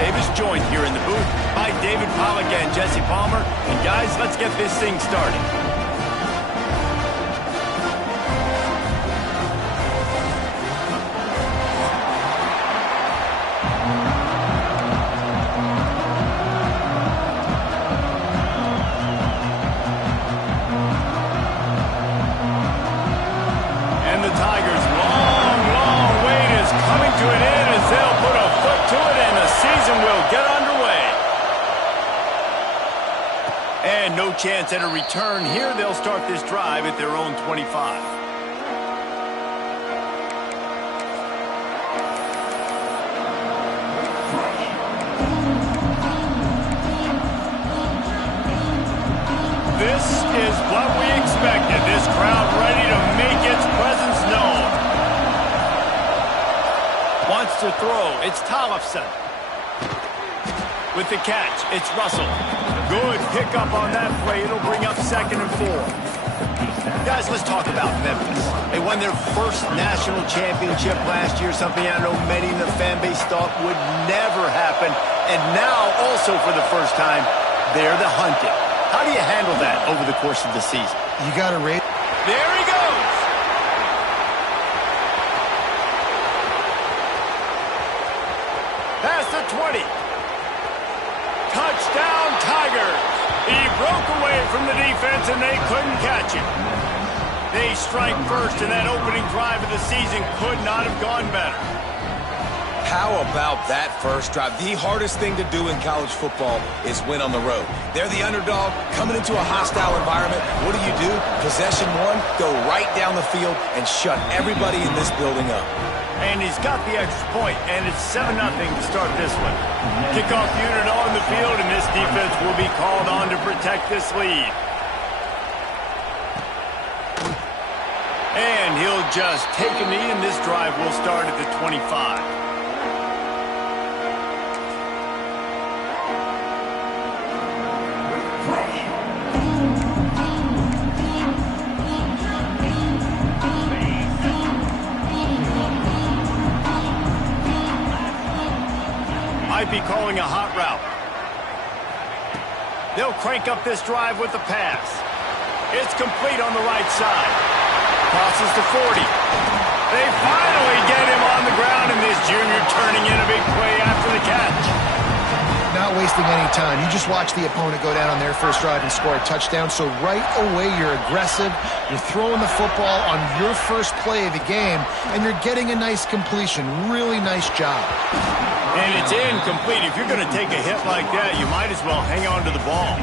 Davis, joined here in the booth by David Pollack and Jesse Palmer. And guys, let's get this thing started. And the Tigers' long wait is coming to an end as they'll put a foot to it and the season will get underway. And no chance at a return here. They'll start this drive at their own 25. This is what we expected. This crowd ready to make its presence known. Wants to throw. It's Tollefson. With the catch, it's Russell. Good pickup on that play. It'll bring up 2nd and 4. Guys, let's talk about Memphis. They won their first national championship last year, something I know many in the fan base thought would never happen. And now, also for the first time, they're the hunted. How do you handle that over the course of the season? You got to rate. There he goes. Past the 20. Touchdown, Tigers. He broke away from the defense, and they couldn't catch him. They strike first, and that opening drive of the season could not have gone better. How about that first drive? The hardest thing to do in college football is win on the road. They're the underdog coming into a hostile environment. What do? Possession one, go right down the field and shut everybody in this building up. And he's got the extra point, and it's 7-0 to start this one. Kickoff unit on the field, and this defense will be called on to protect this lead. And he'll just take a knee, and this drive will start at the 25. Might be calling a hot route. They'll crank up this drive with the pass. It's complete on the right side. Crosses to 40. They finally get him on the ground, and this junior turning in a big play after the catch. Not wasting any time. You just watch the opponent go down on their first drive and score a touchdown. So right away, you're aggressive. You're throwing the football on your first play of the game, and you're getting a nice completion. Really nice job. And it's incomplete. If you're going to take a hit like that, you might as well hang on to the ball.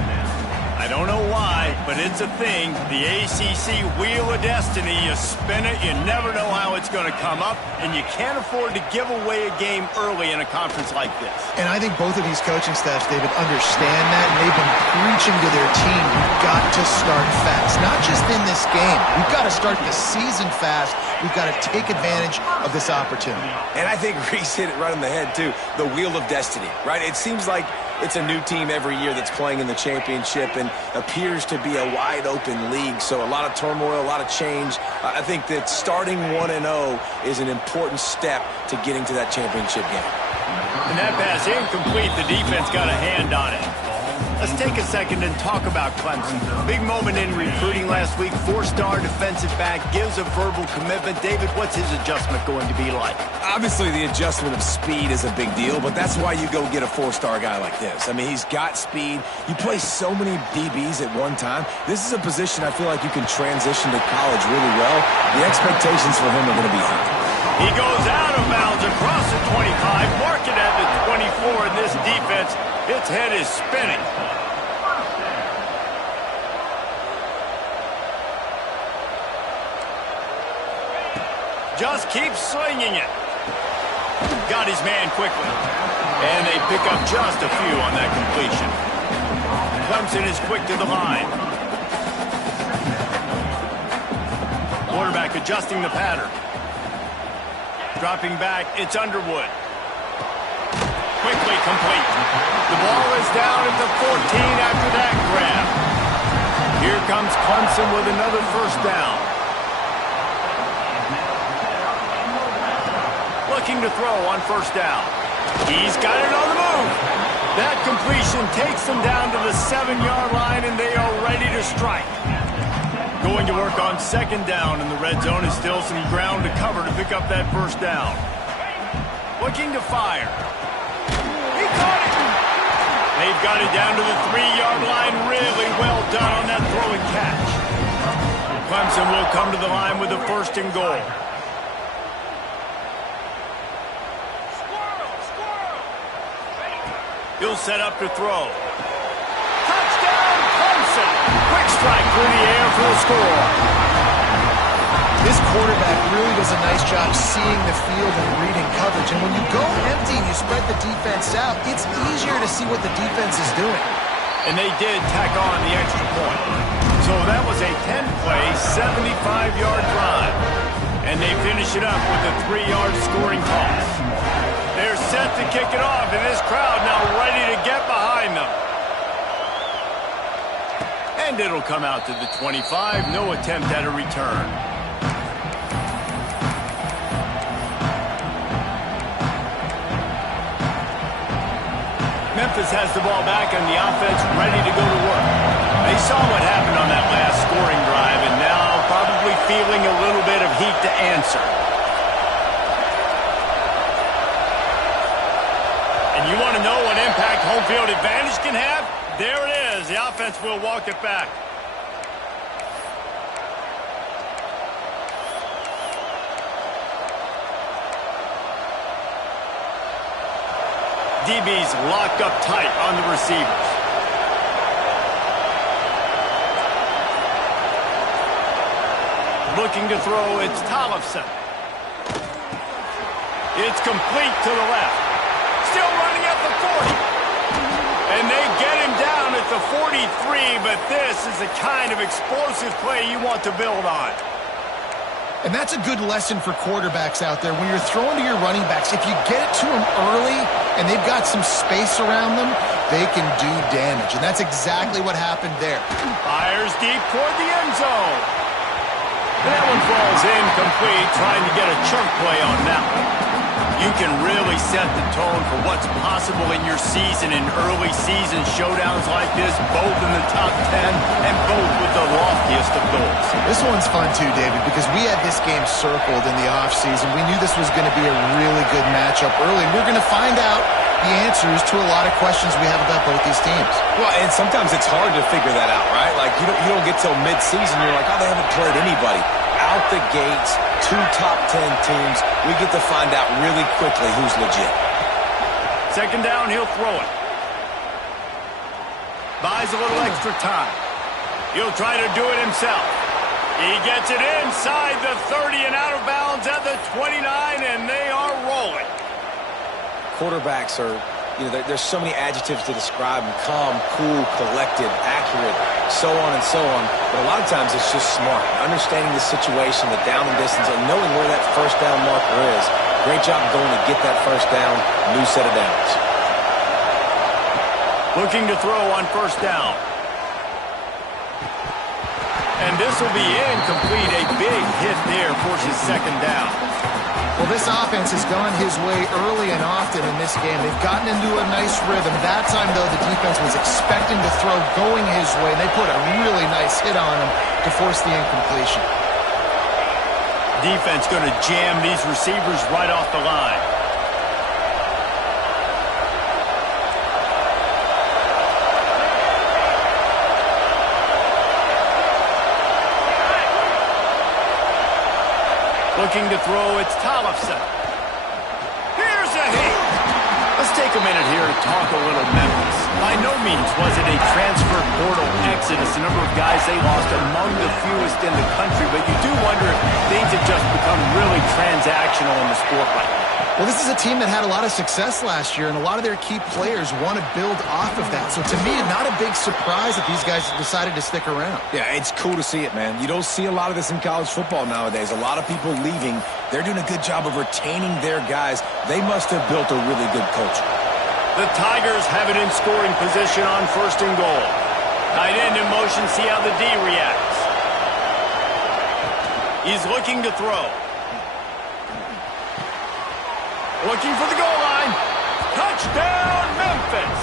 I don't know why, but it's a thing. The ACC Wheel of Destiny. You spin it, you never know how it's going to come up, and you can't afford to give away a game early in a conference like this. And I think both of these coaching staffs, David, understand that, and they've been preaching to their team, we've got to start fast. Not just in this game. We've got to start the season fast. We've got to take advantage of this opportunity. And I think Reese hit it right on the head, too. The Wheel of Destiny, right? It seems like it's a new team every year that's playing in the championship and appears to be a wide-open league. So a lot of turmoil, a lot of change. I think that starting 1-0 is an important step to getting to that championship game. And that pass incomplete. The defense got a hand on it. Let's take a second and talk about Clemson. Big moment in recruiting last week. 4-star defensive back gives a verbal commitment. David, what's his adjustment going to be like? Obviously, the adjustment of speed is a big deal, but that's why you go get a 4-star guy like this. I mean, he's got speed. You play so many DBs at one time. This is a position I feel like you can transition to college really well. The expectations for him are going to be high. He goes out of bounds across the 25, mark it at the 24, and this defense, its head is spinning. Just keeps swinging it. Got his man quickly. And they pick up just a few on that completion. Clemson is quick to the line. Quarterback adjusting the pattern. Dropping back, it's Underwood. Quickly complete. The ball is down at the 14 after that grab. Here comes Clemson with another first down. Looking to throw on first down. He's got it on the move. That completion takes them down to the 7-yard line, and they are ready to strike. Going to work on second down, and the red zone is still some ground to cover to pick up that first down. Looking to fire. He caught it! They've got it down to the 3-yard line. Really well done on that throw and catch. Clemson will come to the line with the first and goal. He'll set up to throw. Touchdown, Clemson! Quick strike through the air for the score. This quarterback really does a nice job seeing the field and reading coverage. And when you go empty and you spread the defense out, it's easier to see what the defense is doing. And they did tack on the extra point. So that was a 10-play, 75-yard drive. And they finish it up with a 3-yard scoring toss. They're set to kick it off, and this crowd now ready to get behind them. And it'll come out to the 25. No attempt at a return. Memphis has the ball back, and the offense ready to go to work. They saw what happened on that last scoring drive, and now probably feeling a little bit of heat to answer. And you want to know what impact home field advantage can have? There it is. The offense will walk it back. DB's locked up tight on the receivers. Looking to throw, it's Tollefson. It's complete to the left. Still running at the 40. And they get him down at the 43, but this is the kind of explosive play you want to build on. And that's a good lesson for quarterbacks out there. When you're throwing to your running backs, if you get it to them early and they've got some space around them, they can do damage. And that's exactly what happened there. Fires deep toward the end zone. And that one falls incomplete, trying to get a chunk play on that one. You can really set the tone for what's possible in your season in early season showdowns like this, both in the top 10 and both with the loftiest of goals. This one's fun too, David, because we had this game circled in the offseason. We knew this was going to be a really good matchup early. We're going to find out the answers to a lot of questions we have about both these teams. Well, and sometimes it's hard to figure that out, right? Like, you don't get till mid-season, you're like, oh, they haven't played anybody. Out the gates, 2 top 10 teams, we get to find out really quickly who's legit. Second down, he'll throw it. Buys a little extra time. He'll try to do it himself. He gets it inside the 30 and out of bounds at the 29, and they are rolling. Quarterbacks are, there's so many adjectives to describe them: calm, cool, collected, accurate, so on and so on. But a lot of times it's just smart. Understanding the situation, the down and distance, and knowing where that first down marker is. Great job going to get that first down, new set of downs. Looking to throw on first down. And this will be incomplete. A big hit there forces second down. Well, this offense has gone his way early and often in this game. They've gotten into a nice rhythm. That time, though, the defense was expecting to throw going his way. They put a really nice hit on him to force the incompletion. Defense going to jam these receivers right off the line. Looking to throw, it's Tollefson. Here's a hit. Let's take a minute here to talk a little Memphis. By no means was it a transfer portal exodus. The number of guys they lost among the fewest in the country, but you do wonder if things have just become really transactional in the sport right now. Well, this is a team that had a lot of success last year, and a lot of their key players want to build off of that. So to me, not a big surprise that these guys decided to stick around. Yeah, it's cool to see it, man. You don't see a lot of this in college football nowadays. A lot of people leaving. They're doing a good job of retaining their guys. They must have built a really good culture. The Tigers have it in scoring position on first and goal. Tight end in motion, see how the D reacts. He's looking to throw. Looking for the goal line. Touchdown, Memphis.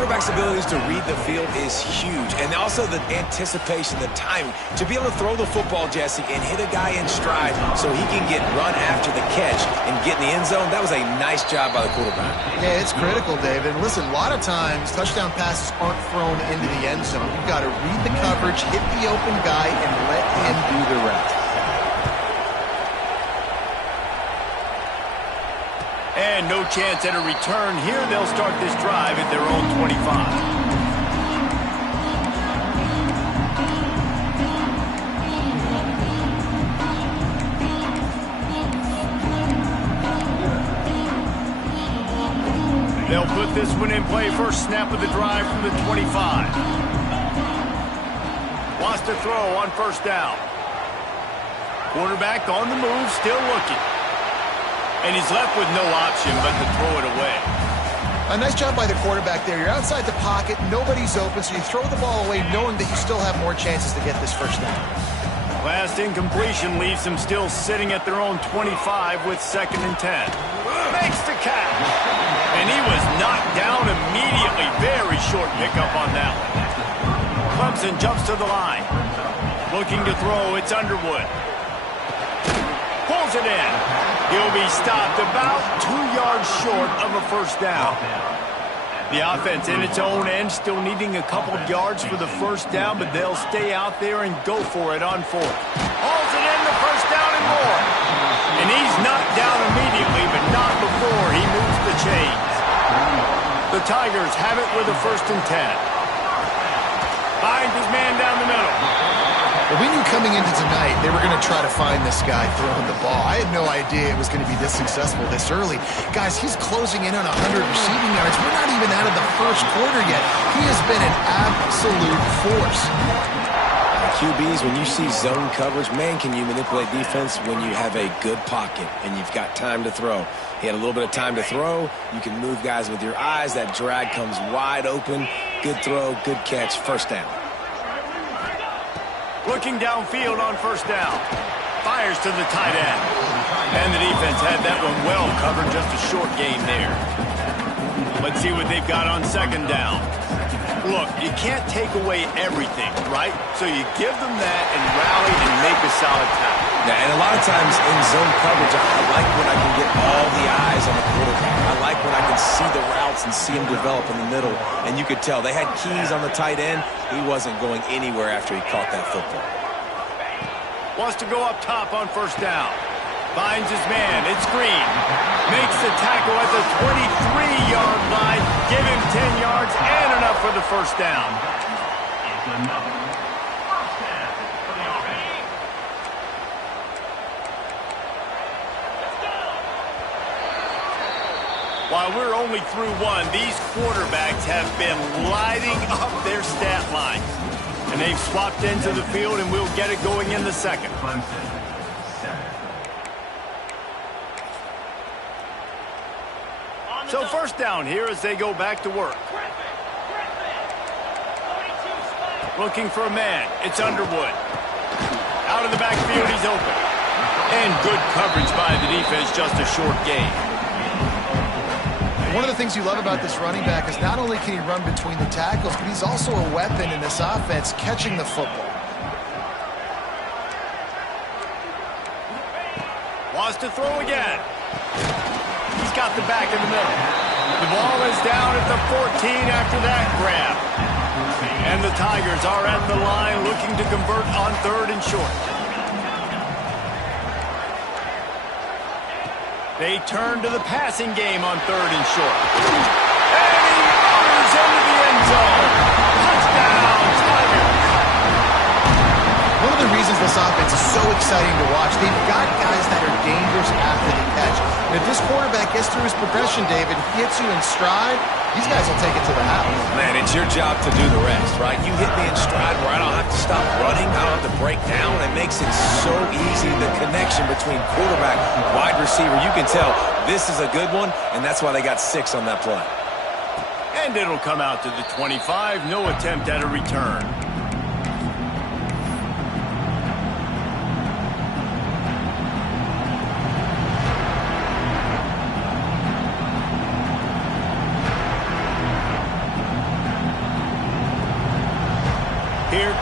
quarterback's abilities to read the field is huge, and also the anticipation, the timing. To be able to throw the football, Jesse, and hit a guy in stride so he can get run after the catch and get in the end zone, that was a nice job by the quarterback. Yeah, it's critical, David. Listen, a lot of times touchdown passes aren't thrown into the end zone. You've got to read the coverage, hit the open guy, and let him do the rest. And no chance at a return here. They'll start this drive at their own 25. They'll put this one in play. First snap of the drive from the 25. Wants to throw on first down. Quarterback on the move, still looking. And he's left with no option but to throw it away. A nice job by the quarterback there. You're outside the pocket, nobody's open, so you throw the ball away knowing that you still have more chances to get this first down. Last incompletion leaves them still sitting at their own 25 with 2nd and 10. Makes the catch. And he was knocked down immediately. Very short pickup on that one. Clemson jumps to the line. Looking to throw, it's Underwood. Pulls it in. He'll be stopped about 2 yards short of a first down. The offense in its own end still needing a couple of yards for the first down, but they'll stay out there and go for it on 4th. Hauls it in, the first down and more. And he's knocked down immediately, but not before he moves the chains. The Tigers have it with a 1st and 10. Finds his man down the middle. Well, we knew coming into tonight they were going to try to find this guy throwing the ball. I had no idea it was going to be this successful this early. Guys, he's closing in on 100 receiving yards. We're not even out of the first quarter yet. He has been an absolute force. QBs, when you see zone coverage, man, can you manipulate defense when you have a good pocket and you've got time to throw. He had a little bit of time to throw. You can move guys with your eyes. That drag comes wide open. Good throw, good catch, first down. Looking downfield on first down. Fires to the tight end. And the defense had that one well covered. Just a short gain there. Let's see what they've got on 2nd down. Look, you can't take away everything, right? So you give them that and rally and make a solid tackle. Yeah, and a lot of times in zone coverage, I like when I can get all the eyes on the quarterback. I like when I can see the routes and see him develop in the middle. And you could tell they had keys on the tight end. He wasn't going anywhere after he caught that football. Wants to go up top on first down. Finds his man. It's Green. Makes the tackle at the 23-yard line. Give him 10 yards and enough for the first down. While we're only through one, these quarterbacks have been lighting up their stat lines. And they've swapped into the field, and we'll get it going in the 2nd. So first down here as they go back to work. Looking for a man. It's Underwood. Out of the backfield, he's open. And good coverage by the defense, just a short gain. One of the things you love about this running back is not only can he run between the tackles, but he's also a weapon in this offense catching the football. Wants to throw again. He's got the back in the middle. The ball is down at the 14 after that grab. And the Tigers are at the line looking to convert on 3rd and short. They turn to the passing game on 3rd and short. And he motors into the end zone. Touchdown, Tigers. One of the reasons this offense is so exciting to watch, they've got guys that are dangerous after the catch. And if this quarterback gets through his progression, David, hits you in stride, these guys will take it to the house. Man, it's your job to do the rest, right? You hit me in stride where I don't have to stop running. I don't have to break down. It makes it so easy, the connection between quarterback and wide receiver. You can tell this is a good one, and that's why they got 6 on that play. And it'll come out to the 25. No attempt at a return.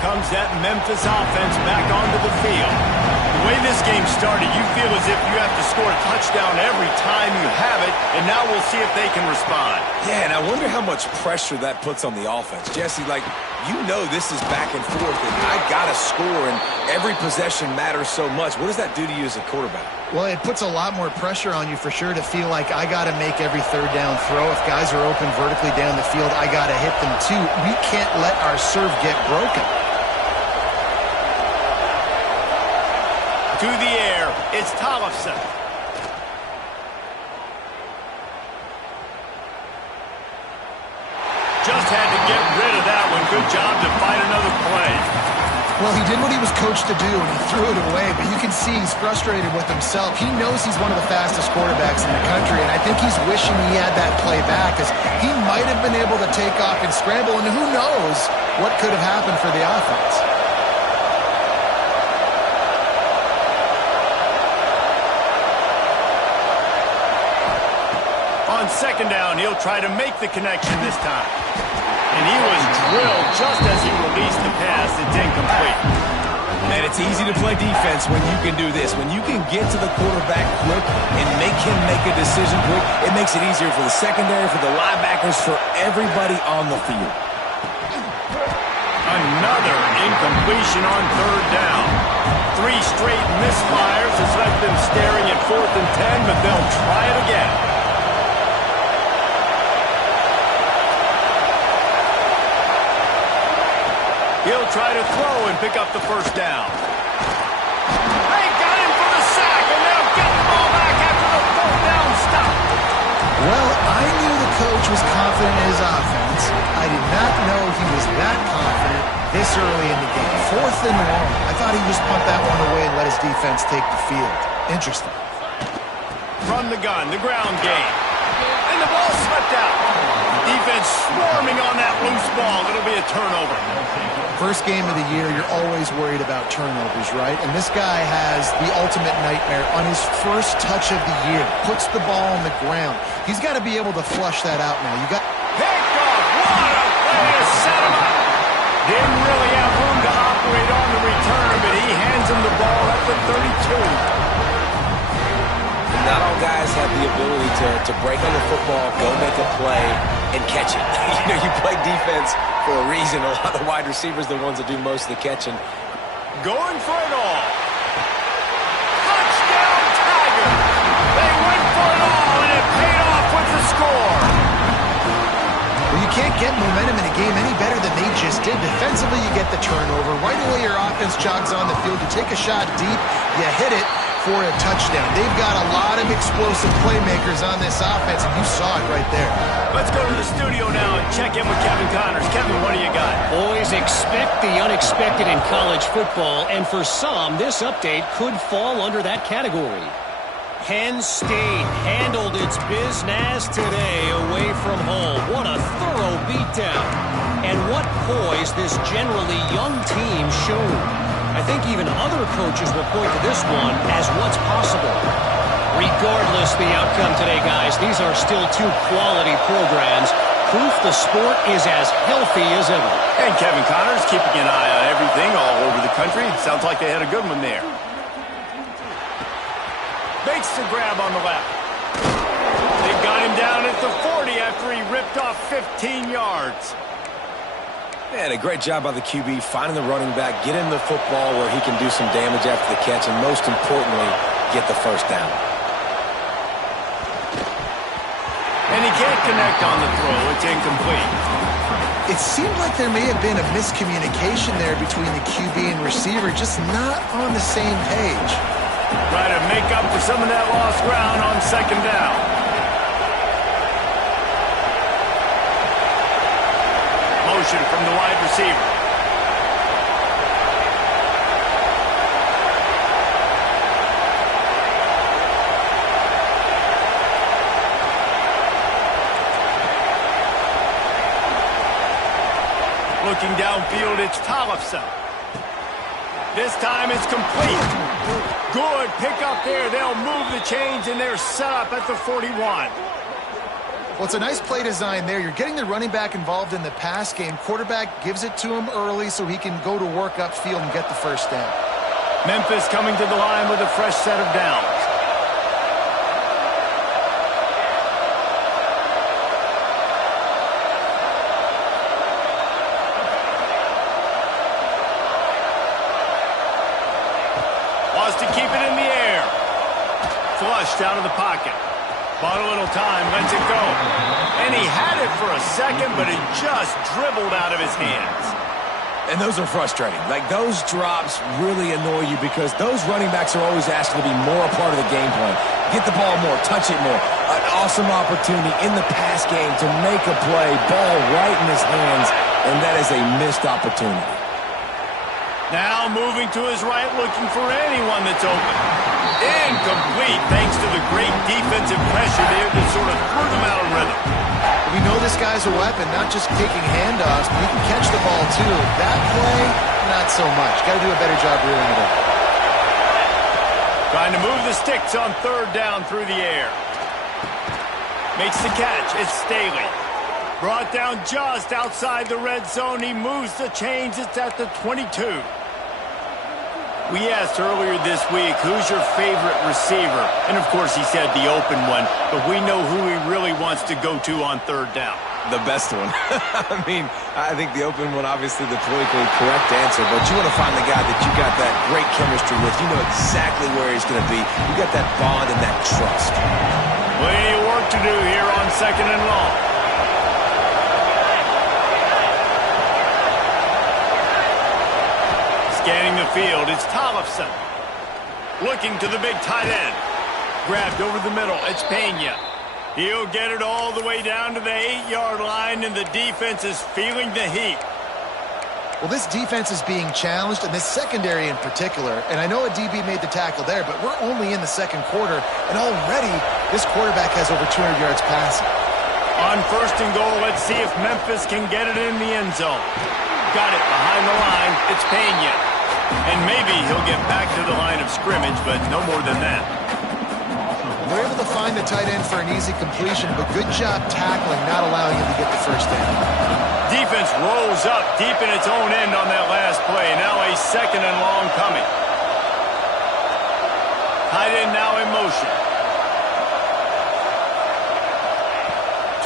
comes that Memphis offense back onto the field. The way this game started, you feel as if you have to score a touchdown every time you have it, and now we'll see if they can respond. Yeah, and I wonder how much pressure that puts on the offense. Jesse, like, you know this is back and forth, and I got to score, and every possession matters so much. What does that do to you as a quarterback? Well, it puts a lot more pressure on you for sure to feel like I got to make every third down throw. If guys are open vertically down the field, I got to hit them too. We can't let our serve get broken. To the air, it's Tollefson. Just had to get rid of that one. Good job to find another play. Well, he did what he was coached to do, and he threw it away, but you can see he's frustrated with himself. He knows he's one of the fastest quarterbacks in the country, and I think he's wishing he had that play back, because he might have been able to take off and scramble, and who knows what could have happened for the offense. On second down, he'll try to make the connection this time. And he was drilled just as he released the pass. It's incomplete. And it's easy to play defense when you can do this. When you can get to the quarterback quick and make him make a decision quick, it makes it easier for the secondary, for the linebackers, for everybody on the field. Another incompletion on third down. 3 straight misfires has left them staring at 4th and 10, but they'll try it again. He'll try to throw and pick up the first down. They got him for the sack, and they'll get the ball back after the 4th down stop. Well, I knew the coach was confident in his offense. I did not know he was that confident this early in the game. 4th and 1. I thought he'd just punt that one away and let his defense take the field. Interesting. From the gun, the ground game. And the ball slipped out. Defense swarming on that loose ball. It'll be a turnover. First game of the year, you're always worried about turnovers, right? And this guy has the ultimate nightmare on his first touch of the year. Puts the ball on the ground. He's got to be able to flush that out now. You got picked off. What a play to set him up. Didn't really have room to operate on the return, but he hands him the ball at the 32. Not all guys have the ability to break on the football, go make a play, and catch it. You know, you play defense for a reason. A lot of the wide receivers are the ones that do most of the catching. Going for it all. Touchdown, Tiger. They went for it all, and it paid off with the score. Well, you can't get momentum in a game any better than they just did. Defensively, you get the turnover. Right away, your offense jogs on the field. You take a shot deep, you hit it for a touchdown. They've got a lot of explosive playmakers on this offense, and you saw it right there. Let's go to the studio now and check in with Kevin Connors. Kevin, what do you got? Boys, expect the unexpected in college football, and for some, this update could fall under that category. Penn State handled its business today away from home. What a thorough beatdown. And what poise this generally young team showed. I think even other coaches will point to this one as what's possible. Regardless the outcome today, guys, these are still 2 quality programs. Proof the sport is as healthy as ever. And Kevin Connors keeping an eye on everything all over the country. Sounds like they had a good one there. Makes the grab on the left. They got him down at the 40 after he ripped off 15 yards. Man, a great job by the QB, finding the running back, get him the football where he can do some damage after the catch, and most importantly, get the first down. And he can't connect on the throw. It's incomplete. It seemed like there may have been a miscommunication there between the QB and receiver, just not on the same page. Try to make up for some of that lost ground on second down. Motion from the wide receiver. Looking downfield, it's Tollefson. This time it's complete. Good pick up there. They'll move the chains, and they're set up at the 41. Well, it's a nice play design there. You're getting the running back involved in the pass game. Quarterback gives it to him early so he can go to work upfield and get the first down. Memphis coming to the line with a fresh set of downs. Wants to keep it in the air. Flushed out of the pocket. Bought a little time, lets it go. And he had it for a second, but it just dribbled out of his hands. And those are frustrating. Like, those drops really annoy you because those running backs are always asking to be more a part of the game plan. Get the ball more, touch it more. An awesome opportunity in the pass game to make a play, ball right in his hands, and that is a missed opportunity. Now moving to his right, looking for anyone that's open. Incomplete, thanks to the great defensive pressure there that sort of threw them out of rhythm. We know this guy's a weapon, not just taking handoffs, but he can catch the ball too. That play, not so much. Got to do a better job reeling it in. Trying to move the sticks on third down through the air. Makes the catch. It's Staley. Brought down just outside the red zone. He moves the chains. It's at the 22. We asked earlier this week, who's your favorite receiver? And, of course, he said the open one. But we know who he really wants to go to on third down. The best one. I mean, I think the open one, obviously the politically correct answer, but you want to find the guy that you got that great chemistry with. You know exactly where he's going to be. You got that bond and that trust. Plenty of work to do here on second and long. Scanning the field, it's Tollefson. Looking to the big tight end. Grabbed over the middle, it's Pena. He'll get it all the way down to the 8-yard line, and the defense is feeling the heat. Well, this defense is being challenged, and this secondary in particular. And I know a DB made the tackle there, but we're only in the second quarter, and already this quarterback has over 200 yards passing. On first and goal, let's see if Memphis can get it in the end zone. Got it behind the line, it's Pena. And maybe he'll get back to the line of scrimmage, but no more than that. We're able to find the tight end for an easy completion, but good job tackling, not allowing him to get the first down. Defense rolls up deep in its own end on that last play. Now a second and long coming. Tight end now in motion.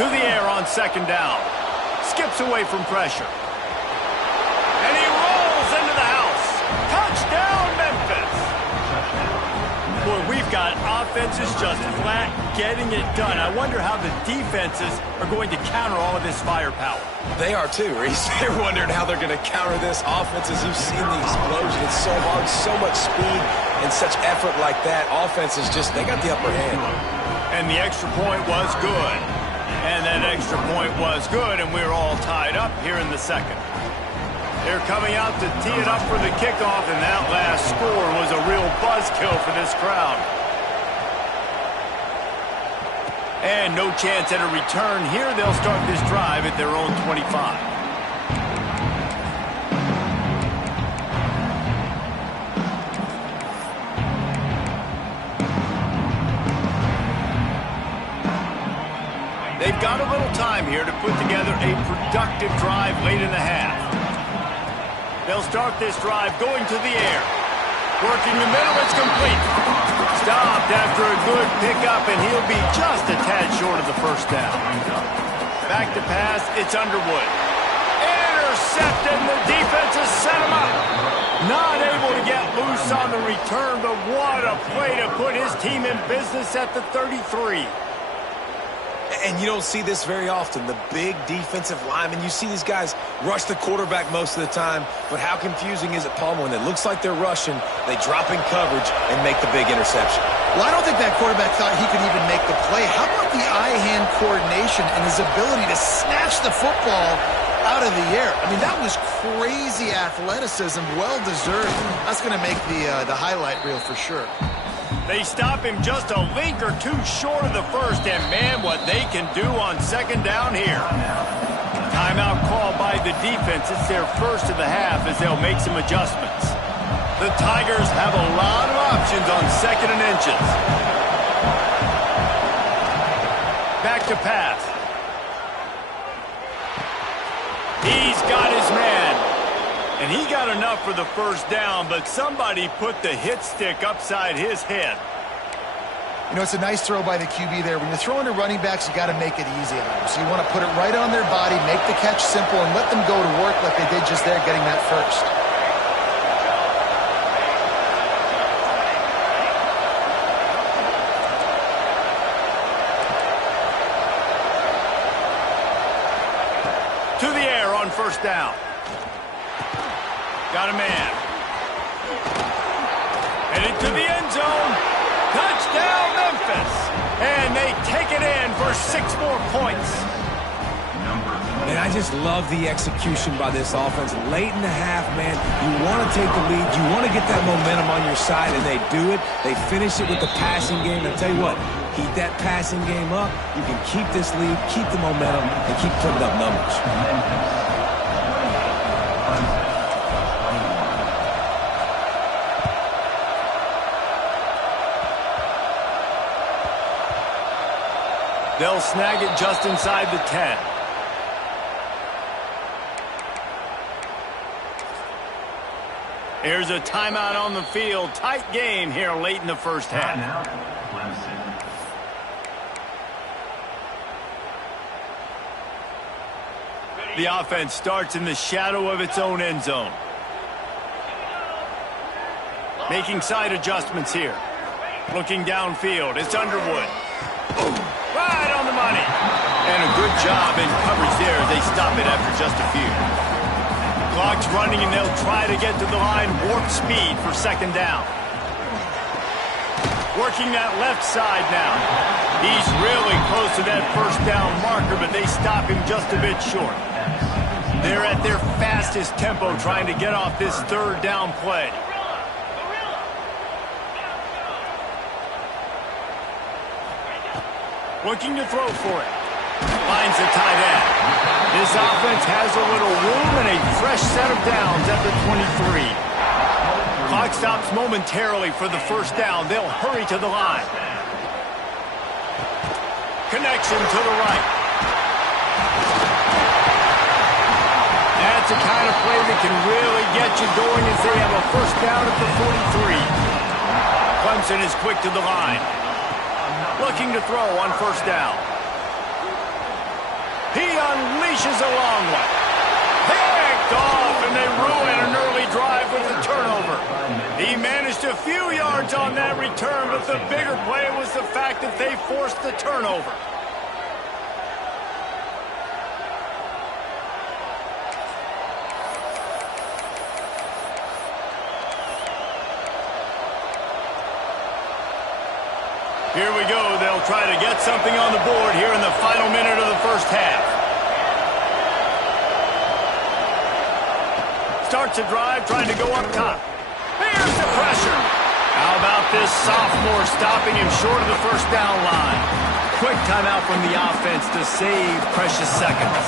To the air on second down. Skips away from pressure. And he rolls into the house. Touchdown, Memphis. Boy, we've got offenses just flat getting it done. I wonder how the defenses are going to counter all of this firepower. They are too, Reese. They're wondering how they're going to counter this offense. As you've seen the explosion, it's so hard, so much speed, and such effort like that. Offenses just, they got the upper hand. And the extra point was good. And that extra point was good, and we're all tied up here in the second. They're coming out to tee it up for the kickoff, and that last score was a real buzzkill for this crowd. And no chance at a return here. They'll start this drive at their own 25. They've got a little time here to put together a productive drive late in the half. They'll start this drive going to the air. Working the middle, it's complete. Stopped after a good pickup, and he'll be just a tad short of the first down. Back to pass, it's Underwood. Intercepted, and the defense has set him up. Not able to get loose on the return, but what a play to put his team in business at the 33. And you don't see this very often, the big defensive linemen. You see these guys rush the quarterback most of the time, but how confusing is it, Palmer, when it looks like they're rushing, they drop in coverage and make the big interception? Well, I don't think that quarterback thought he could even make the play. How about the eye-hand coordination and his ability to snatch the football out of the air? I mean, that was crazy athleticism, well-deserved. That's going to make the highlight reel for sure. They stop him just a link or two short of the first, and man, what they can do on second down here. Timeout call by the defense. It's their first of the half as they'll make some adjustments. The Tigers have a lot of options on second and inches. Back to pass. He's got his man. And he got enough for the first down, but somebody put the hit stick upside his head. You know, it's a nice throw by the QB there. When you're throwing to running backs, you got to make it easy on them. So you want to put it right on their body, make the catch simple, and let them go to work like they did just there, getting that first. To the air on first down. Got a man. Headed to the end zone. Touchdown, Memphis. And they take it in for 6 more points. Man, I just love the execution by this offense. Late in the half, man, you want to take the lead. You want to get that momentum on your side, and they do it. They finish it with the passing game. And I'll tell you what, keep that passing game up. You can keep this lead, keep the momentum, and keep putting up numbers. They'll snag it just inside the 10. Here's a timeout on the field. Tight game here late in the first half. Clemson. The offense starts in the shadow of its own end zone. Making side adjustments here. Looking downfield. It's Underwood. Right on the money. And a good job in coverage there as they stop it after just a few. Clock's running and they'll try to get to the line warp speed for second down. Working that left side now. He's really close to that first down marker, but they stop him just a bit short. They're at their fastest tempo trying to get off this third down play. Looking to throw for it. Finds the tight end. This offense has a little room and a fresh set of downs at the 23. Clock stops momentarily for the first down. They'll hurry to the line. Connection to the right. That's the kind of play that can really get you going as they have a first down at the 43. Clemson is quick to the line. Looking to throw on first down. He unleashes a long one. Picked off, and they ruin an early drive with a turnover. He managed a few yards on that return, but the bigger play was the fact that they forced the turnover. Here we go. They'll try to get something on the board here in the final minute of the first half. Starts a drive, trying to go up top. Here's the pressure. How about this sophomore stopping him short of the first down line? Quick timeout from the offense to save precious seconds.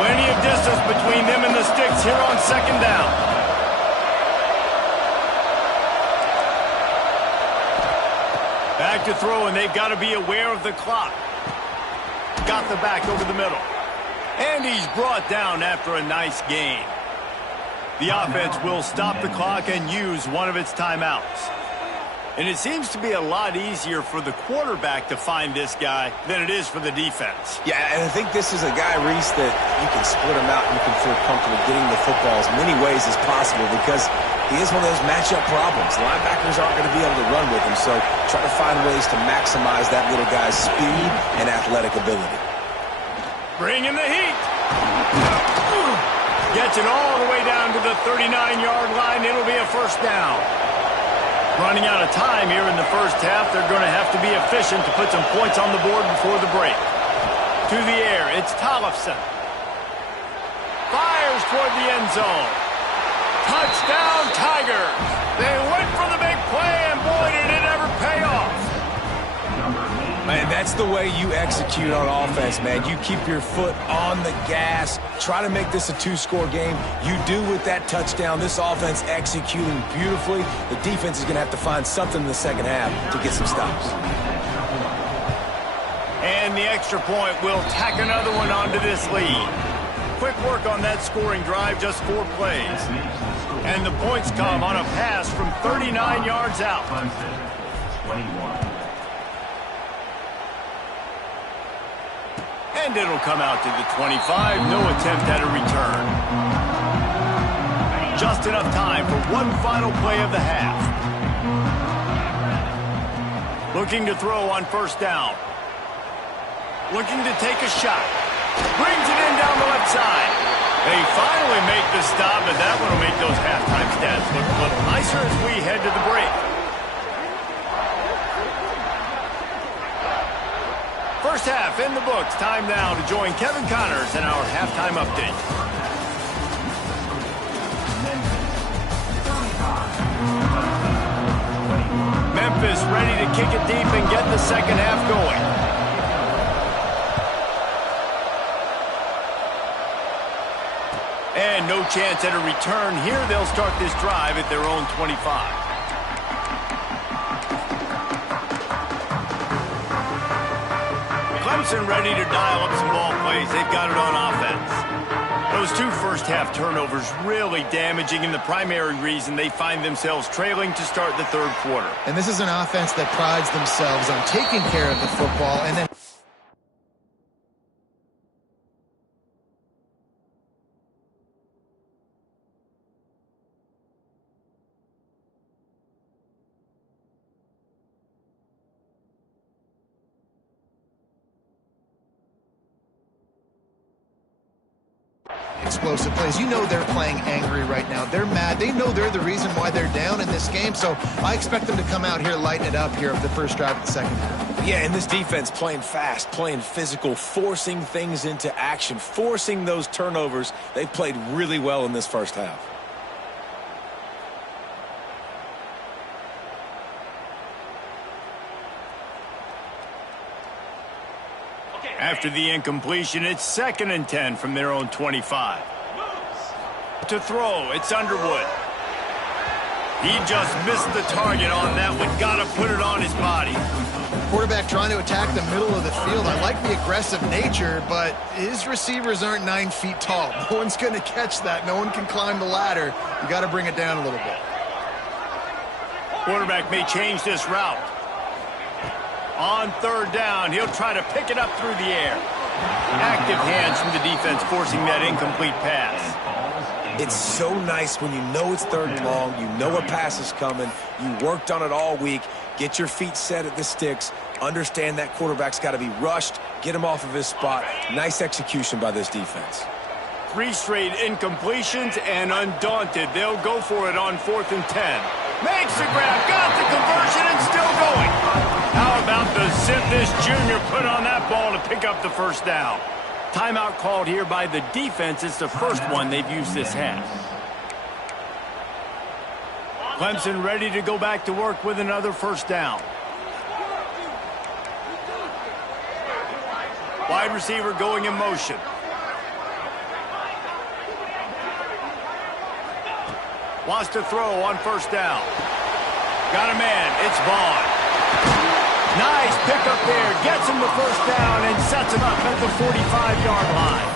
Plenty of distance between them and the sticks here on second down. Back to throw, and they've got to be aware of the clock. Got the back over the middle. And he's brought down after a nice gain. The offense will stop the clock and use one of its timeouts. And it seems to be a lot easier for the quarterback to find this guy than it is for the defense. Yeah, and I think this is a guy, Reese, that you can split him out and you can feel comfortable getting the football as many ways as possible because he is one of those matchup problems. Linebackers aren't going to be able to run with him, so try to find ways to maximize that little guy's speed and athletic ability. Bringing the heat. Gets it all the way down to the 39-yard line. It'll be a first down. Running out of time here in the first half. They're going to have to be efficient to put some points on the board before the break. To the air, it's Tollefson. Fires toward the end zone. Touchdown, Tigers. They went for the big play, and boy, did it ever pay off. Man, that's the way you execute on offense, man. You keep your foot on the gas. Try to make this a two-score game. You do with that touchdown. This offense executing beautifully. The defense is going to have to find something in the second half to get some stops. And the extra point will tack another one onto this lead. quick work on that scoring drive, just 4 plays. And the points come on a pass from 39 yards out. And it'll come out to the 25. No attempt at a return. Just enough time for one final play of the half. Looking to throw on first down. Looking to take a shot. Brings it in down the left side. They finally make the stop, and that one will make those halftime stats look a little nicer as we head to the break. First half in the books. Time now to join Kevin Connors in our halftime update. Memphis ready to kick it deep and get the second half going. And no chance at a return here. They'll start this drive at their own 25. Clemson ready to dial up some ball plays. They've got it on offense. Those 2 first-half turnovers really damaging, and the primary reason they find themselves trailing to start the third quarter. And this is an offense that prides themselves on taking care of the football and then explosive plays. You know they're playing angry right now. They're mad. They know they're the reason why they're down in this game, so I expect them to come out here, lighten it up here of the first drive of the second half. Yeah, and this defense playing fast, playing physical, forcing things into action, forcing those turnovers. They've played really well in this first half. After the incompletion, it's 2nd and 10 from their own 25. To throw, it's Underwood. He just missed the target on that one. Got to put it on his body. Quarterback trying to attack the middle of the field. I like the aggressive nature, but his receivers aren't 9 feet tall. No one's going to catch that. No one can climb the ladder. You got to bring it down a little bit. Quarterback may change this route. On third down, he'll try to pick it up through the air. Active hands from the defense forcing that incomplete pass. It's so nice when you know it's third and long, you know a pass is coming, you worked on it all week, get your feet set at the sticks, understand that quarterback's got to be rushed, get him off of his spot. Nice execution by this defense. 3 straight incompletions, and undaunted, they'll go for it on 4th and 10. Makes the grab, got the conversion, and still going. How about the zip this junior put on that ball to pick up the first down? Timeout called here by the defense. It's the first one they've used this half. Clemson ready to go back to work with another first down. Wide receiver going in motion. Wants to throw on first down. Got a man. It's Vaughn. Nice pickup there. Gets him the first down and sets him up at the 45-yard line.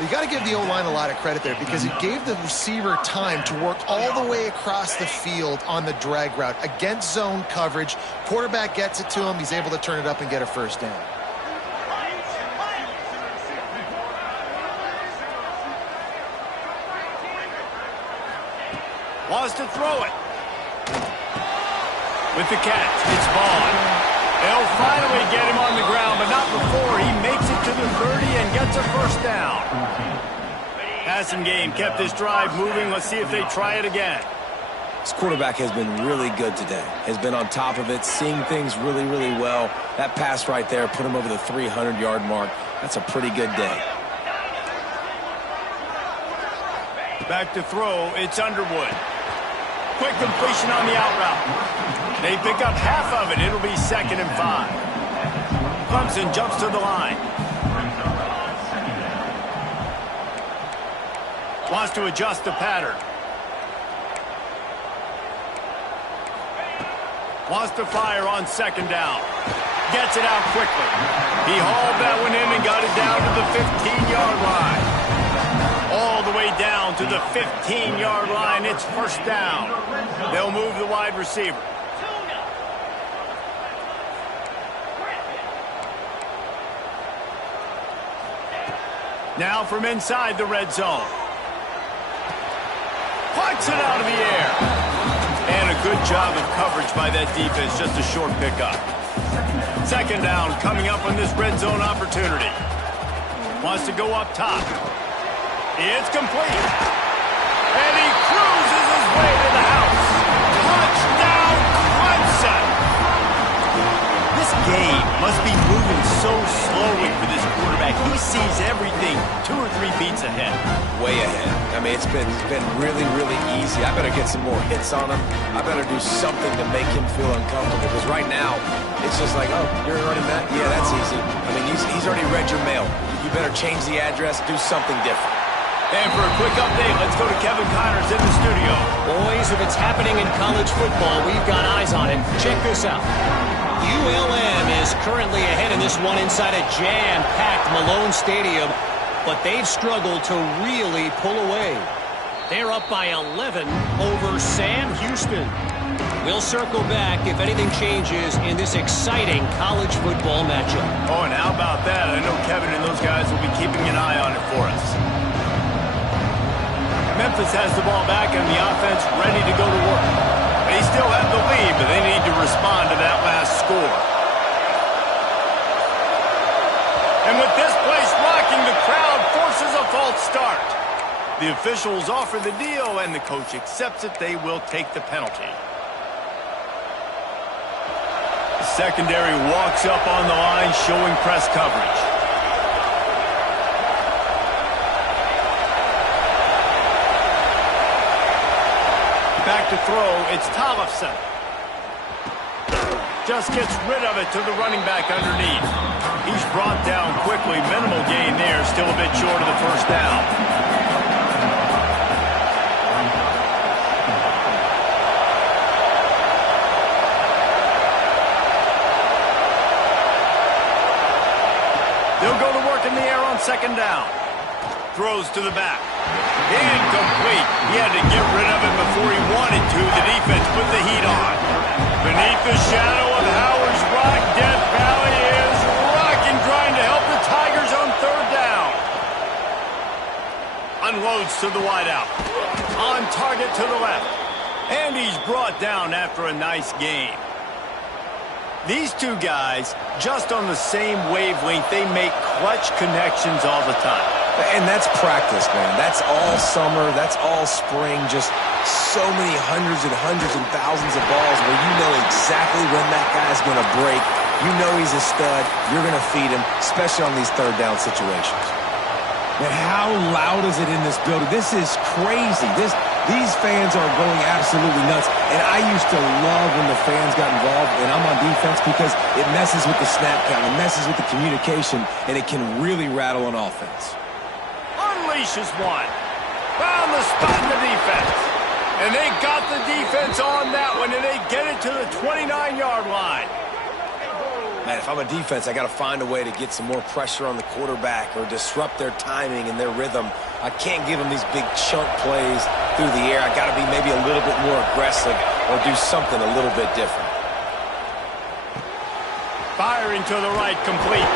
You got to give the O-line a lot of credit there because it gave the receiver time to work all the way across the field on the drag route against zone coverage. Quarterback gets it to him. He's able to turn it up and get a first down. Wants to throw it. With the catch, it's Vaughn. They'll finally get him on the ground, but not before he makes it to the 30 and gets a first down. Passing game kept this drive moving. Let's see if they try it again. This quarterback has been really good today. Has been on top of it, seeing things really, really well. That pass right there put him over the 300-yard mark. That's a pretty good day. Back to throw, it's Underwood. Quick completion on the out route. They pick up half of it. It'll be 2nd and 5. Clemson jumps to the line. Wants to adjust the pattern. Wants to fire on 2nd down. Gets it out quickly. He hauled that one in and got it down to the 15-yard line. All the way down to the 15-yard line. It's first down. They'll move the wide receiver. Now from inside the red zone. Puts it out of the air. And a good job of coverage by that defense. Just a short pickup. Second down coming up on this red zone opportunity. Wants to go up top. It's complete. And he cruises his way to the house. Touchdown, Clemson. This game must be moving so slowly for this quarterback. He sees everything 2 or 3 beats ahead. Way ahead. I mean, it's been really, really easy. I better get some more hits on him. I better do something to make him feel uncomfortable. Because right now, it's just like, oh, you're running that? Yeah, that's easy. I mean, he's already read your mail. You better change the address, do something different. And for a quick update, let's go to Kevin Connors in the studio. Boys, if it's happening in college football, we've got eyes on it. Check this out. ULM is currently ahead in this one inside a jam-packed Malone Stadium, but they've struggled to really pull away. They're up by 11 over Sam Houston. We'll circle back if anything changes in this exciting college football matchup. Oh, and how about that? I know Kevin and those guys will be keeping an eye on it for us. Memphis has the ball back and the offense ready to go to work. They still have the lead, but they need to respond to that last score. And with this place rocking, the crowd forces a false start. The officials offer the deal, and the coach accepts it. They will take the penalty. The secondary walks up on the line, showing press coverage. Back to throw, it's Tollefson. Just gets rid of it to the running back underneath. He's brought down quickly. Minimal gain there, still a bit short of the first down. They'll go to work in the air on second down. Throws to the back. Incomplete. He had to get rid of it before he wanted to. The defense put the heat on. Beneath the shadow of Howard's Rock, Death Valley is rocking, trying to help the Tigers on third down. Unloads to the wideout. On target to the left. And he's brought down after a nice gain. These two guys, just on the same wavelength, they make clutch connections all the time. And that's practice, man. That's all summer. That's all spring. Just so many hundreds and thousands of balls where you know exactly when that guy's going to break. You know he's a stud. You're going to feed him, especially on these third down situations. Man, how loud is it in this building? This is crazy. These fans are going absolutely nuts. And I used to love when the fans got involved, and I'm on defense, because it messes with the snap count. It messes with the communication, and it can really rattle an offense. Unleashes one. Found the spot in the defense. And they got the defense on that one, and they get it to the 29-yard line. Man, if I'm a defense, I got to find a way to get some more pressure on the quarterback or disrupt their timing and their rhythm. I can't give them these big chunk plays through the air. I got to be maybe a little bit more aggressive or do something a little bit different. Firing to the right, complete.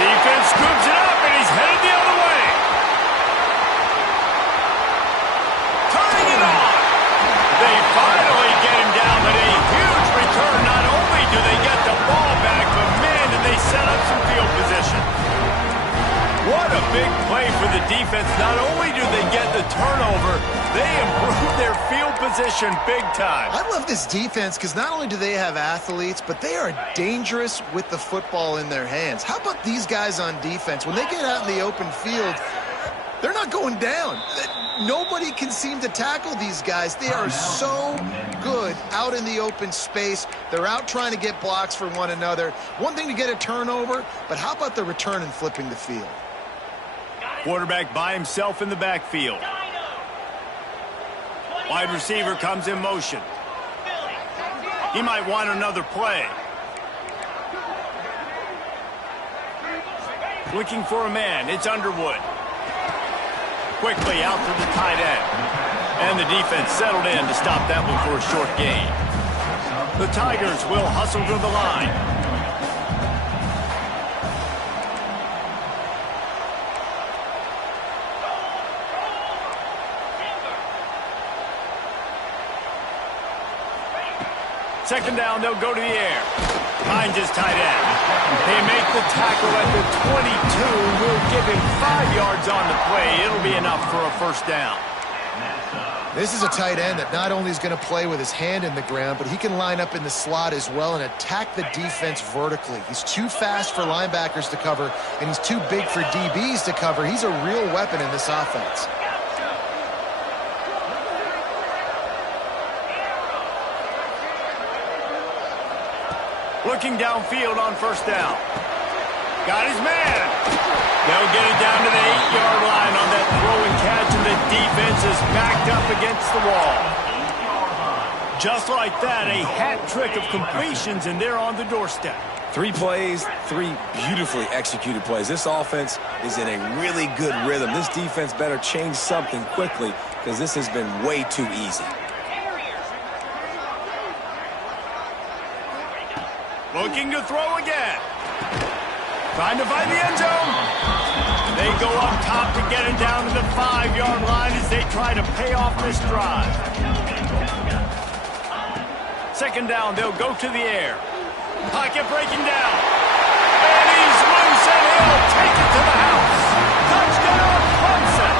Defense scoops it up, and he's headed the other way. Turning it on. They finally get him down, but a huge return. Not only do they get the ball back, but man, did they set up some field position. What a big play for the defense. Not only do they get the turnover, they improve their field position big time. I love this defense because not only do they have athletes, but they are dangerous with the football in their hands. How about these guys on defense? When they get out in the open field, they're not going down. Nobody can seem to tackle these guys. They are so good out in the open space. They're out trying to get blocks for one another. One thing to get a turnover, but how about the return and flipping the field? Quarterback by himself in the backfield. Wide receiver comes in motion. He might want another play. Looking for a man. It's Underwood. Quickly out to the tight end. And the defense settled in to stop that one for a short gain. The Tigers will hustle to the line. Second down, they'll go to the air. Finds his tight end. They make the tackle at the 22. We'll give him 5 yards on the play. It'll be enough for a first down. This is a tight end that not only is going to play with his hand in the ground, but he can line up in the slot as well and attack the defense vertically. He's too fast for linebackers to cover, and he's too big for DBs to cover. He's a real weapon in this offense. Looking downfield on first down. Got his man. They'll get it down to the 8-yard line on that throw and catch, and the defense is backed up against the wall. Just like that, a hat trick of completions, and they're on the doorstep. 3 plays, 3 beautifully executed plays. This offense is in a really good rhythm. This defense better change something quickly because this has been way too easy. Looking to throw again. Trying to find the end zone. They go up top to get it down to the 5-yard line as they try to pay off this drive. Second down, they'll go to the air. Pocket breaking down. And he's loose and he'll take it to the house. Touchdown, Clemson.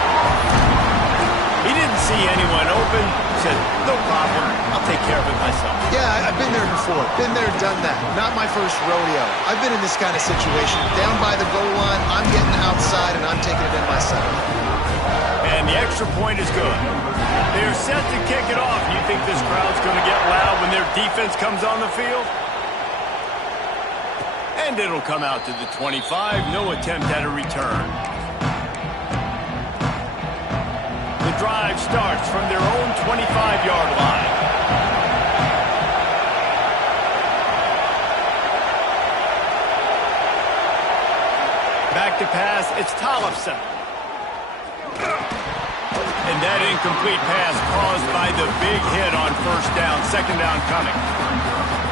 He didn't see anyone open. Said, no problem. I'll take care of it myself. Yeah, I've been there before. Been there, done that. Not my first rodeo. I've been in this kind of situation. Down by the goal line, I'm getting outside, and I'm taking it in myself. And the extra point is good. They're set to kick it off. You think this crowd's going to get loud when their defense comes on the field? And it'll come out to the 25. No attempt at a return. The drive starts from their own 25-yard line. Back to pass, it's Tollefson. And that incomplete pass caused by the big hit on first down. Second down coming.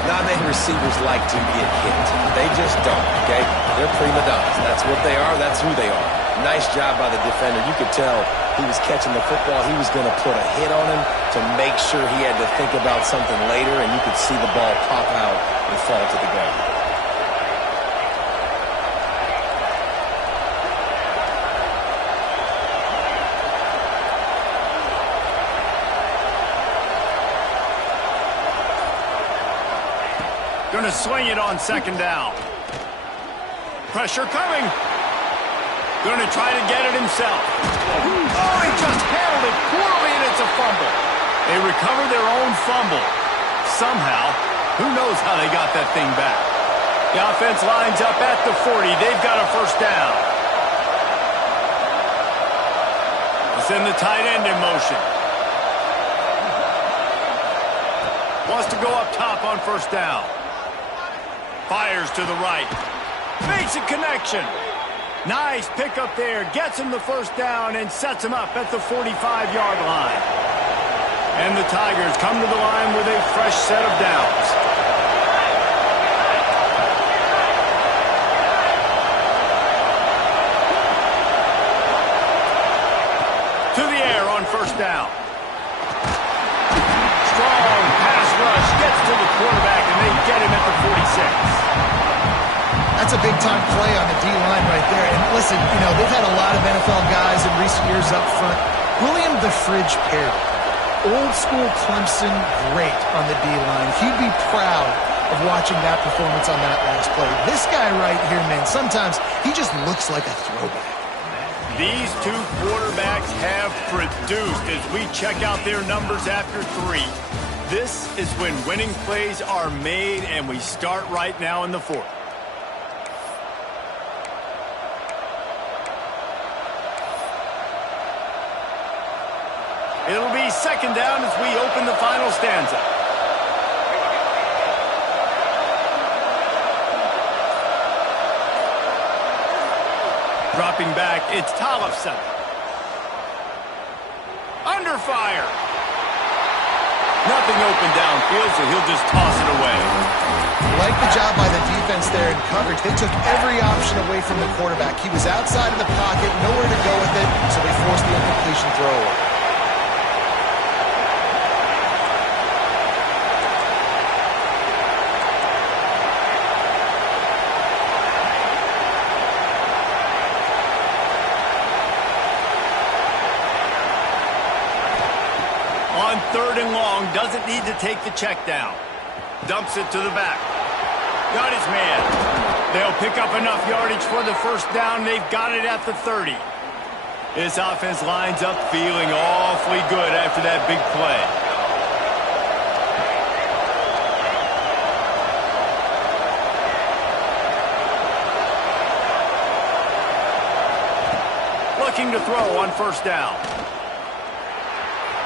Not many receivers like to get hit. They just don't, okay? They're prima donnas. That's what they are. That's who they are. Nice job by the defender. You could tell he was catching the football. He was going to put a hit on him to make sure he had to think about something later, and you could see the ball pop out and fall to the ground. Going to swing it on second down. Pressure coming. Going to try to get it himself. Oh, he just handled it poorly, and it's a fumble. They recover their own fumble. Somehow, who knows how they got that thing back. The offense lines up at the 40. They've got a first down. It's in the tight end in motion. Wants to go up top on first down. Fires to the right. Makes a connection. Nice pickup there. Gets him the first down and sets him up at the 45-yard line. And the Tigers come to the line with a fresh set of downs. To the air on first down. Strong pass rush. Gets to the quarterback, and they get him at the 46. That's a big-time play on the D-line right there. And listen, you know, they've had a lot of NFL guys in recent years up front. William the Fridge Perry, old-school Clemson great on the D-line. He'd be proud of watching that performance on that last play. This guy right here, man, sometimes he just looks like a throwback. These two quarterbacks have produced as we check out their numbers after 3. This is when winning plays are made, and we start right now in the 4th. It'll be second down as we open the final stanza. Dropping back, it's Tollefson. Under fire. Nothing open downfield, so he'll just toss it away. Like the job by the defense there in coverage. They took every option away from the quarterback. He was outside of the pocket, nowhere to go with it, so they forced the incompletion throw away. On 3rd and long, doesn't need to take the check down. Dumps it to the back. Got his man. They'll pick up enough yardage for the first down. They've got it at the 30. This offense lines up feeling awfully good after that big play. Looking to throw on 1st down.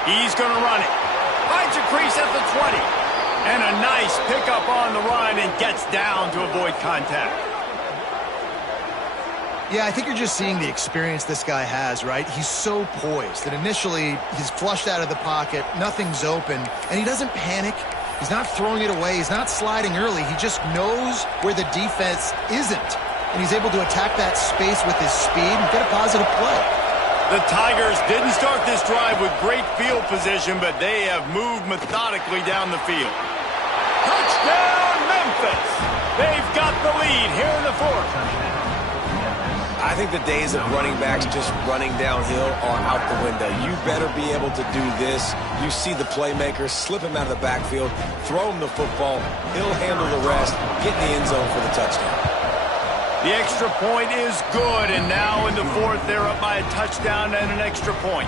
He's going to run it. Finds a crease at the 20. And a nice pickup on the run and gets down to avoid contact. Yeah, I think you're just seeing the experience this guy has, right? He's so poised that initially he's flushed out of the pocket, nothing's open, and he doesn't panic. He's not throwing it away. He's not sliding early. He just knows where the defense isn't, and he's able to attack that space with his speed and get a positive play. The Tigers didn't start this drive with great field position, but they have moved methodically down the field. Touchdown, Memphis! They've got the lead here in the 4th. I think the days of running backs just running downhill are out the window. You better be able to do this. You see the playmaker, slip him out of the backfield, throw him the football, he'll handle the rest, get in the end zone for the touchdown. The extra point is good, and now in the 4th, they're up by a touchdown and an extra point.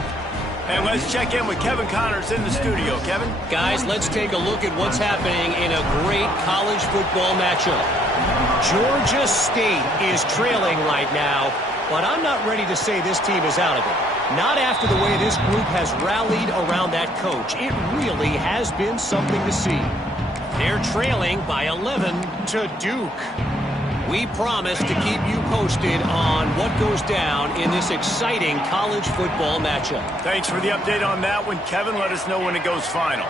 And let's check in with Kevin Connors in the studio. Kevin? Guys, let's take a look at what's happening in a great college football matchup. Georgia State is trailing right now, but I'm not ready to say this team is out of it. Not after the way this group has rallied around that coach. It really has been something to see. They're trailing by 11 to Duke. We promise to keep you posted on what goes down in this exciting college football matchup. Thanks for the update on that one, Kevin. Let us know when it goes final.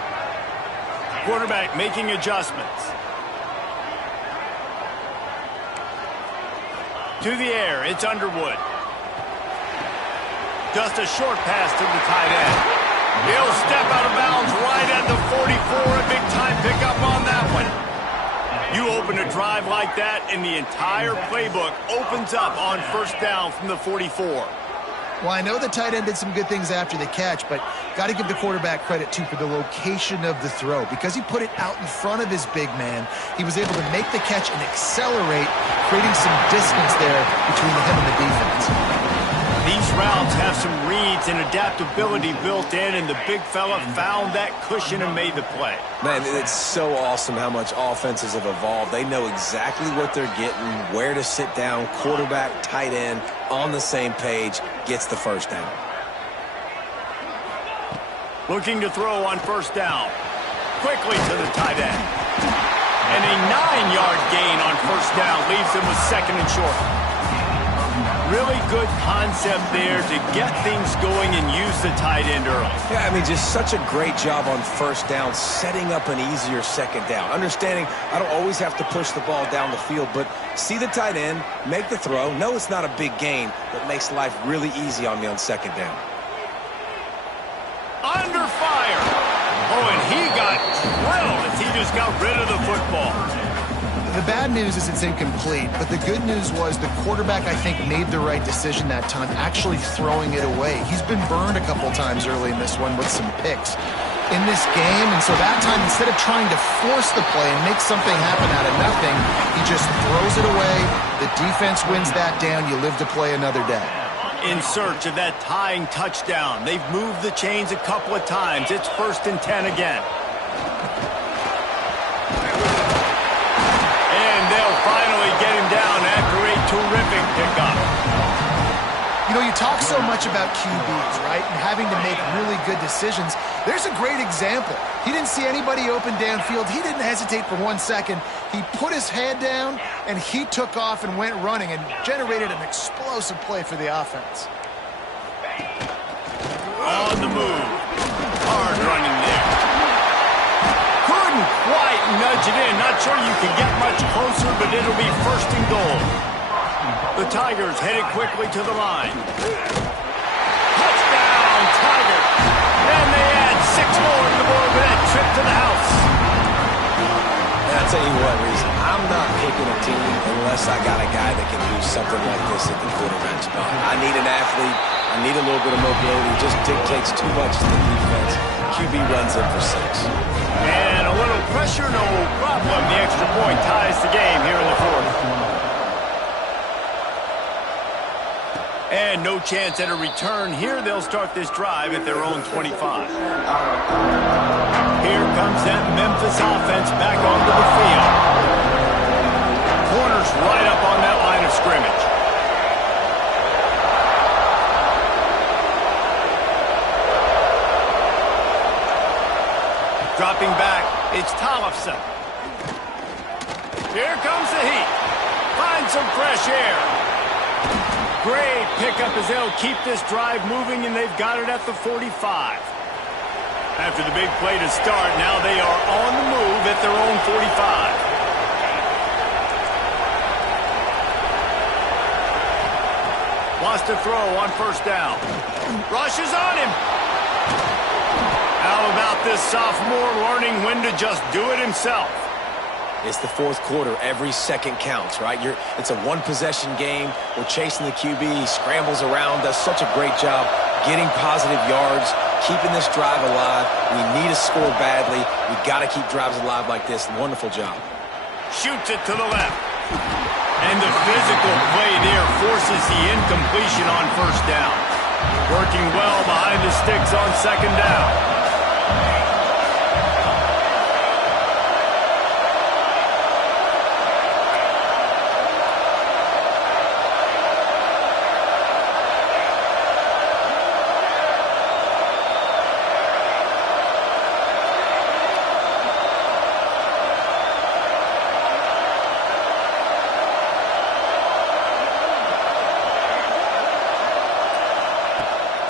Quarterback making adjustments. To the air, it's Underwood. Just a short pass to the tight end. He'll step out of bounds right at the 44. A big-time pickup on that one. You open a drive like that, and the entire playbook opens up on 1st down from the 44. Well, I know the tight end did some good things after the catch, but got to give the quarterback credit, too, for the location of the throw. Because he put it out in front of his big man, he was able to make the catch and accelerate, creating some distance there between him and the defense. These routes have some reads and adaptability built in, and the big fella found that cushion and made the play. Man, it's so awesome how much offenses have evolved. They know exactly what they're getting, where to sit down, quarterback, tight end, on the same page, gets the 1st down. Looking to throw on 1st down. Quickly to the tight end. And a 9-yard gain on 1st down leaves him with 2nd and short. Really good concept there to get things going and use the tight end early. Yeah, I mean, just such a great job on 1st down, setting up an easier 2nd down. Understanding I don't always have to push the ball down the field, but see the tight end, make the throw. No, it's not a big gain, but makes life really easy on me on 2nd down. Under fire. Oh, and he got drilled as he just got rid of the football. The bad news is it's incomplete, but the good news was the quarterback, I think, made the right decision that time, actually throwing it away. He's been burned a couple times early in this one with some picks in this game, and so that time, instead of trying to force the play and make something happen out of nothing, he just throws it away. The defense wins that down. You live to play another day. In search of that tying touchdown. They've moved the chains a couple of times. It's 1st and 10 again. Finally get him down after a terrific pickup. You know, you talk so much about QBs, right, and having to make really good decisions. There's a great example. He didn't see anybody open downfield. He didn't hesitate for 1 second. He put his head down, and he took off and went running and generated an explosive play for the offense. On the move. Hard running there. Couldn't quite nudge it in. Not sure you can get much closer, but it'll be first and goal. The Tigers headed quickly to the line. Touchdown, Tigers. And they add 6 more to the board with that trip to the house. And I'll tell you what, Reese, I'm not picking a team unless I got a guy that can do something like this at the quarterback spot. I need an athlete. I need a little bit of mobility. It just dictates too much to the defense. QB runs in for 6. And a little pressure, no problem. The extra point ties the game here in the fourth. And no chance at a return here. They'll start this drive at their own 25. Here comes that Memphis offense back onto the field. Corners right up on that line of scrimmage. Dropping back, it's Tollefson. Here comes the heat. Find some fresh air. Great pickup as they'll keep this drive moving, and they've got it at the 45. After the big play to start, now they are on the move at their own 45. Wants to throw on first down. Rushes on him. How about this sophomore learning when to just do it himself? It's the fourth quarter. Every second counts, right? It's a one-possession game. We're chasing the QB. He scrambles around, does such a great job getting positive yards, keeping this drive alive. We need to score badly. We've got to keep drives alive like this. Wonderful job. Shoots it to the left. And the physical play there forces the incompletion on first down. Working well behind the sticks on second down.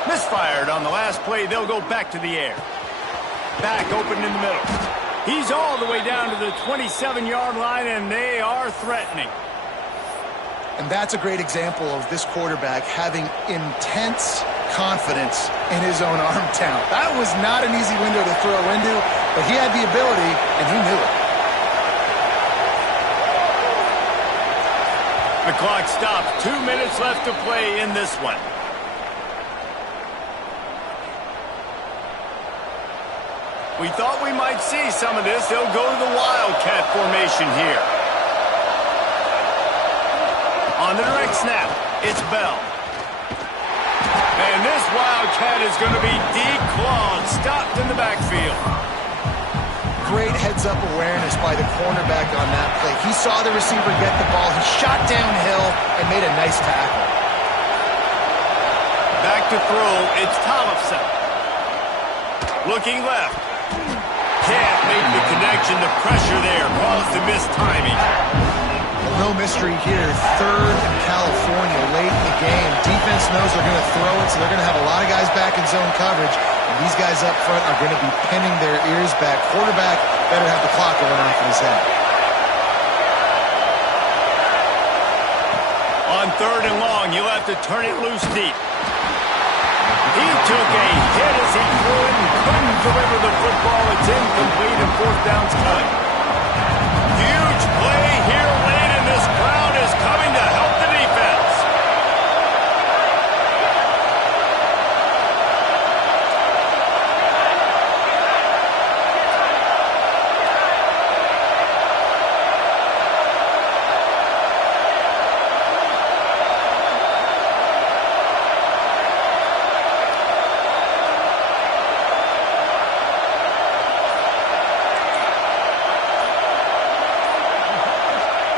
Misfired on the last play. They'll go back to the air. Back open in the middle. He's all the way down to the 27-yard line, and they are threatening. And that's a great example of this quarterback having intense confidence in his own arm talent. That was not an easy window to throw into, but he had the ability, and he knew it. The clock stops. 2 minutes left to play in this one. We thought we might see some of this. They'll go to the Wildcat formation here. On the direct snap, it's Bell. And this Wildcat is going to be declawed, stopped in the backfield. Great heads-up awareness by the cornerback on that play. He saw the receiver get the ball. He shot downhill and made a nice tackle. Back to throw, it's Tollefson. Looking left. Can't make the connection. The pressure there caused the missed timing. No mystery here. Third in California late in the game. Defense knows they're going to throw it, so they're going to have a lot of guys back in zone coverage. And these guys up front are going to be pinning their ears back. Quarterback better have the clock going off in his head. On third and long, you'll have to turn it loose deep. He took a hit as he threw it and couldn't deliver the football. It's incomplete and fourth down's cut. Huge play here late, and this crowd is coming to help the defense.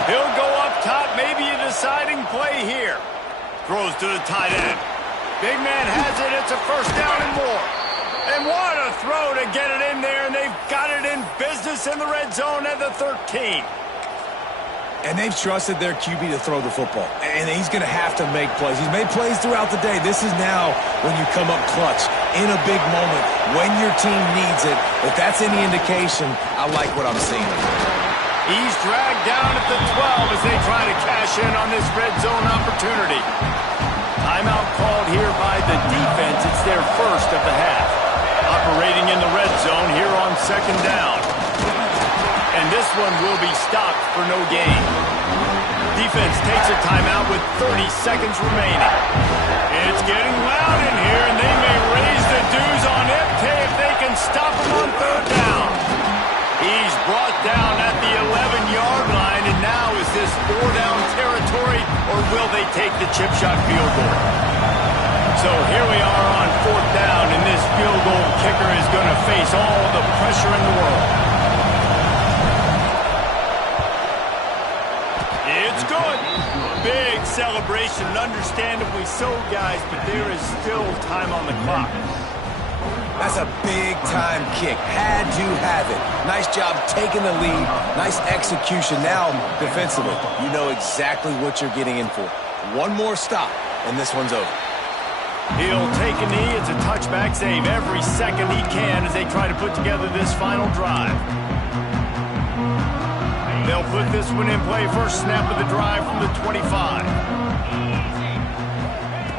He'll go up top, maybe a deciding play here. Throws to the tight end. Big man has it. It's a first down and more. And what a throw to get it in there, and they've got it in business in the red zone at the 13. And they've trusted their QB to throw the football. And he's going to have to make plays. He's made plays throughout the day. This is now when you come up clutch in a big moment when your team needs it. If that's any indication, I like what I'm seeing. He's dragged down at the 12 as they try to cash in on this red zone opportunity. Timeout called here by the defense. It's their first of the half. Operating in the red zone here on second down. And this one will be stopped for no gain. Defense takes a timeout with 30 seconds remaining. It's getting loud in here, and they may raise the dues on Ipke if they can stop him on third down. He's brought down at the 11-yard line, and now is this 4-down territory, or will they take the chip shot field goal? So here we are on fourth down, and this field goal kicker is going to face all the pressure in the world. It's good. Big celebration, understandably so, guys, but there is still time on the clock. That's a big-time kick. Had to have it. Nice job taking the lead. Nice execution. Now, defensively, you know exactly what you're getting in for. One more stop, and this one's over. He'll take a knee. It's a touchback save every second he can as they try to put together this final drive. They'll put this one in play. First snap of the drive from the 25.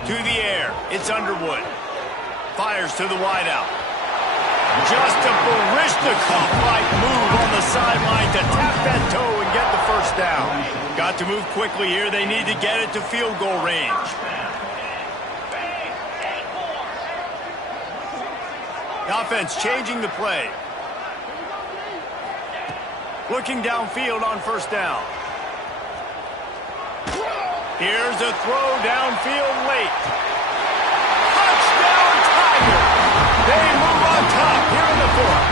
To the air. It's Underwood. Fires to the wideout. Just a Barishnikov-like move on the sideline to tap that toe and get the first down. Got to move quickly here. They need to get it to field goal range. The offense changing the play. Looking downfield on first down. Here's a throw downfield late. Touchdown Tiger! They move on top here in the fourth.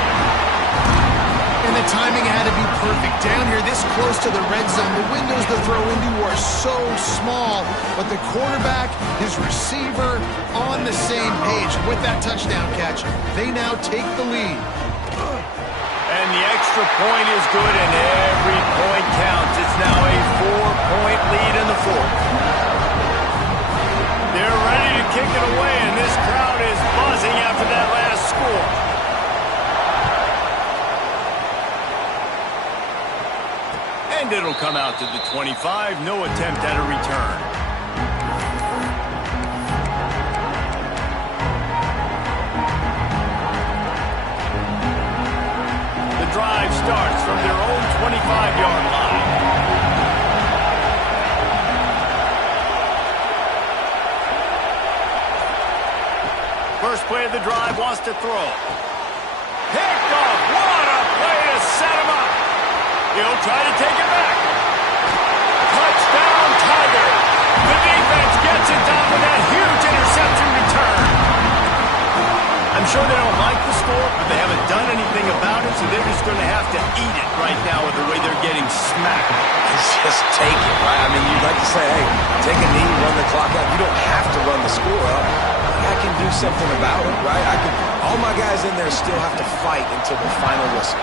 And the timing had to be perfect. Down here this close to the red zone, the windows to throw into are so small, but the quarterback, his receiver, on the same page. With that touchdown catch, they now take the lead. And the extra point is good, and every point counts. It's now a 4-point lead in the fourth. They're ready to kick it away, and this crowd is buzzing after that last score. And it'll come out to the 25. No attempt at a return. Drive starts from their own 25-yard line. First play of the drive, wants to throw. Picked off. What a play to set him up. He'll try to take it back. Touchdown, Tiger. The defense gets it done with that huge interception return. I'm sure they don't like the score, but they haven't done anything about it, so they're just going to have to eat it right now with the way they're getting smacked. Just take it, right? I mean, you'd like to say, hey, take a knee, run the clock out. You don't have to run the score up. I can do something about it, right? All my guys in there still have to fight until the final whistle.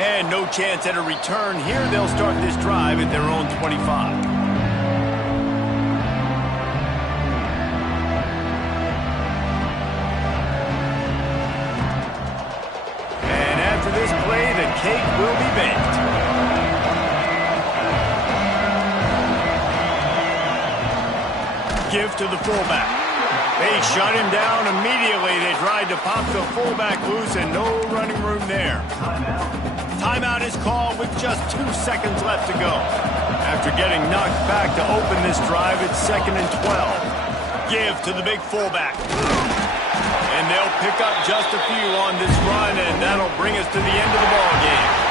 And no chance at a return here. They'll start this drive at their own 25. This play, the cake will be baked. Give to the fullback. They shut him down immediately. They tried to pop the fullback loose, and no running room there. Timeout is called with just 2 seconds left to go. After getting knocked back to open this drive, it's 2nd and 12. Give to the big fullback. And they'll pick up just a few on this run, and that'll bring us to the end of the ball game.